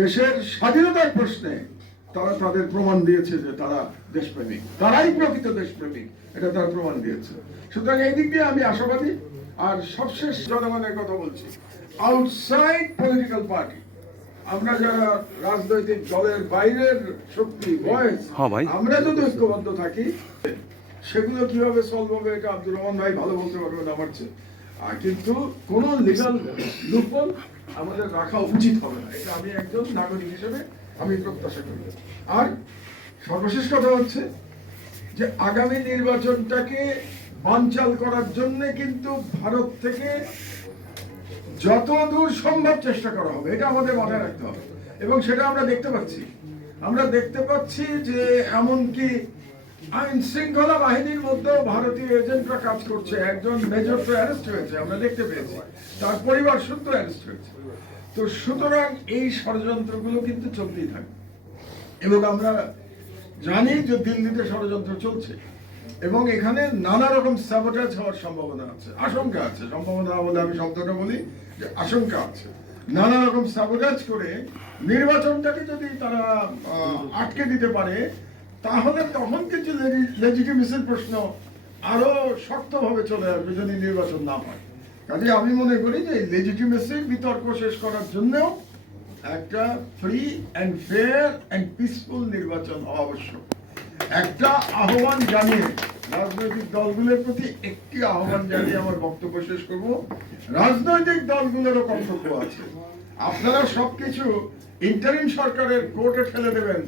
দেশের স্বাধীনতার প্রশ্নে তারা তাদের প্রমাণ দিয়েছে যে তারা দেশপ্রেমিক, তারাই প্রকৃত দেশপ্রেমিক, এটা তারা প্রমাণ দিয়েছে। সুতরাং এই দিক দিয়ে আমি আশাবাদী। আর সবশেষ জনগণের কথা বলছি, আউটসাইড পলিটিক্যাল পার্টি, আমরা যারা রাজনৈতিক দলের বাইরের শক্তি ভয়েস, আমরা যদি ঐক্যবদ্ধ থাকি, সেগুলো কিভাবে সলভ হবে এটা আব্দুর রহমান ভাই ভালো বলতে পারবেন আমার চেয়ে। কিন্তু কোন লিগাল লুপহোল আমাদের রাখা উচিত হবে না, এটা আমি একজন নাগরিক হিসেবে আমি প্রত্যাশা করি। আর সর্বশেষ কথা হচ্ছে যে আগামী নির্বাচনটাকে বানচাল করার জন্য কিন্তু ভারত থেকে যত দূর সম্ভব চেষ্টা করা হবে, এটা আমাদের মাথায় রাখতে হবে। এবং সেটা আমরা দেখতে পাচ্ছি যে এমনকি আইন শৃঙ্খলা বাহিনীর মধ্যে ভারতীয় এজেন্টরা কাজ করছে। একজন মেজর তো অ্যারেস্ট হয়েছে, আমরা দেখতে পেয়েছি, তার পরিবার সূত্র অ্যারেস্ট হয়েছে। তো সুতরাং এই ষড়যন্ত্রগুলো কিন্তু চলতেই থাকবে। এবং আমরা জানি যে দিল্লিতে ষড়যন্ত্র চলছে এবং এখানে নানা রকম স্যাবোটাজ হওয়ার সম্ভাবনা আছে, আশঙ্কা আছে। সম্ভাবনা বলে আমি শব্দটা বলি যে আশঙ্কা আছে। নানা রকম স্যাবোটাজ করে নির্বাচনটাকে যদি তারা আটকে দিতে পারে, তাহলে তখন কিছু লেজিটিমেসির প্রশ্ন আরো শক্তভাবে চলে আসবে যদি নির্বাচন না হয়। কাজে আমি মনে করি যে লেজিটিমেসির বিতর্ক শেষ করার জন্যও একটা free and fair and peaceful নির্বাচন হওয়া আবশ্যক। একটা আহ্বান জানিয়ে রাজনৈতিক দলগুলোর প্রতি একটি আহ্বান জানিয়ে আমার বক্তব্য শেষ করব। রাজনৈতিক দলগুলোরও কর্তব্য আছে। আপনারা সবকিছু ইন্টারিম সরকারের কোর্টে ঠেলে দেবেন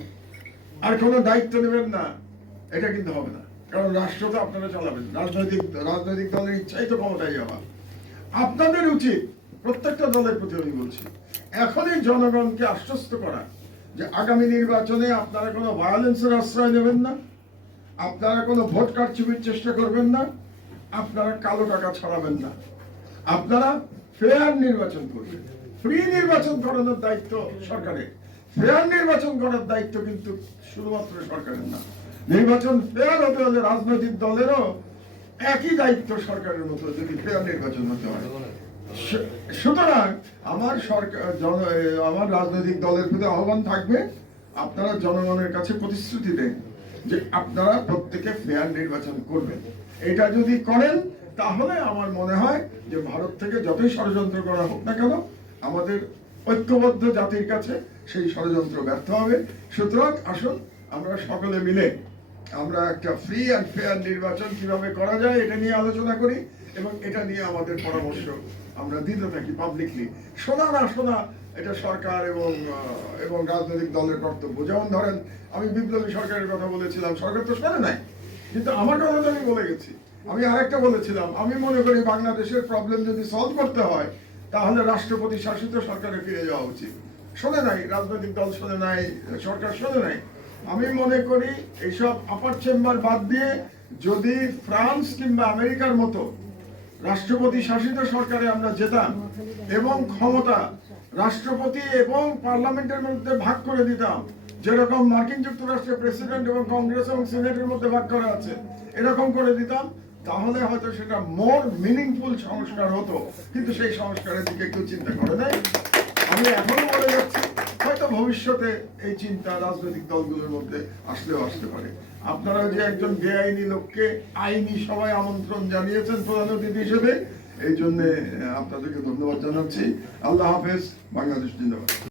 আর কোনো দায়িত্ব নেবেন না, এটা কিন্তু হবে না। কারণ রাষ্ট্র তো আপনারা চালাবেন, রাজনৈতিক দলের ইচ্ছাই তো ক্ষমতায় যাওয়া। আপনাদের উচিত, প্রত্যেকটা দলের প্রতি আমি বলছি, এখনই জনগণকে আশ্বস্ত করা যে আগামী নির্বাচনে আপনারা কোনো ভায়োলেন্সের আশ্রয় নেবেন না, আপনারা কোনো ভোট কারচুপির চেষ্টা করবেন না, আপনারা কালো টাকা ছড়াবেন না, আপনারা ফেয়ার নির্বাচন করবেন। ফ্রি নির্বাচন করানোর দায়িত্ব সরকারের, ফেয়ার নির্বাচন করার দায়িত্ব কিন্তু শুধুমাত্র সরকারের না। নির্বাচন ফেয়ার হতে হলে রাজনৈতিক দলেরও একই দায়িত্ব সরকারের মতো, যদি ফেয়ার নির্বাচন হতে হয়। সুতরাং আমার রাজনৈতিক দলের প্রতি আহ্বান থাকবে, আপনারা জনগণের কাছে প্রতিশ্রুতি দেন যে আপনারা প্রত্যেকে ফেয়ার নির্বাচন করবেন। এটা যদি করেন তাহলে আমার মনে হয় যে ভারত থেকে যতই ষড়যন্ত্র করা হোক না কেন, আমাদের ঐক্যবদ্ধ জাতির কাছে সেই ষড়যন্ত্র ব্যর্থ হবে। সুতরাং আসুন আমরা সকলে মিলে আমরা একটা ফ্রি অ্যান্ড ফেয়ার নির্বাচন কিভাবে করা যায় এটা নিয়ে আলোচনা করি এবং এটা নিয়ে আমাদের পরামর্শ আমরা দিতে থাকি পাবলিকলি। শোনা না শোনা এটা সরকার এবং রাজনৈতিক দলের কর্তব্য। যেমন ধরেন, আমি বিপ্লবী সরকারের কথা বলেছিলাম, সরকার তো শোনে নাই, কিন্তু আমার কথা তো আমি বলে গেছি। আমি আরেকটা বলেছিলাম, আমি মনে করি বাংলাদেশের প্রবলেম যদি সলভ করতে হয় তাহলে রাষ্ট্রপতি শাসিত সরকারে ফিরে যাওয়া উচিত। শোনে নাই, রাজনৈতিক দল শোনে নাই, সরকার শোনে নাই। আমি মনে করি এইসব আপার চেম্বার বাদ দিয়ে যদি ফ্রান্স কিংবা আমেরিকার মতো রাষ্ট্রপতি শাসিত সরকারে আমরা যেতাম এবং ক্ষমতা রাষ্ট্রপতি এবং পার্লামেন্টের মধ্যে ভাগ করে দিতাম, যেরকম মার্কিন যুক্তরাষ্ট্রের প্রেসিডেন্ট এবং কংগ্রেস এবং সিনেটের মধ্যে ভাগ করা আছে, এরকম করে দিতাম, তাহলে হয়তো সেটা মোর মিনিংফুল সংস্কার হতো। কিন্তু সেই সংস্কারের দিকে কেউ চিন্তা করে নাই। আমি এখনো বলে যাচ্ছি, হয়তো ভবিষ্যতে এই চিন্তা রাজনৈতিক দলগুলোর মধ্যে আসলেও আসতে পারে। আপনারা যে একজন বেআইনি লোককে আইনি সবাই আমন্ত্রণ জানিয়েছেন প্রধান অতিথি হিসেবে, এই জন্য আপনাদেরকে ধন্যবাদ জানাচ্ছি। আল্লাহ হাফেজ। বাংলাদেশ জিন্দাবাদ।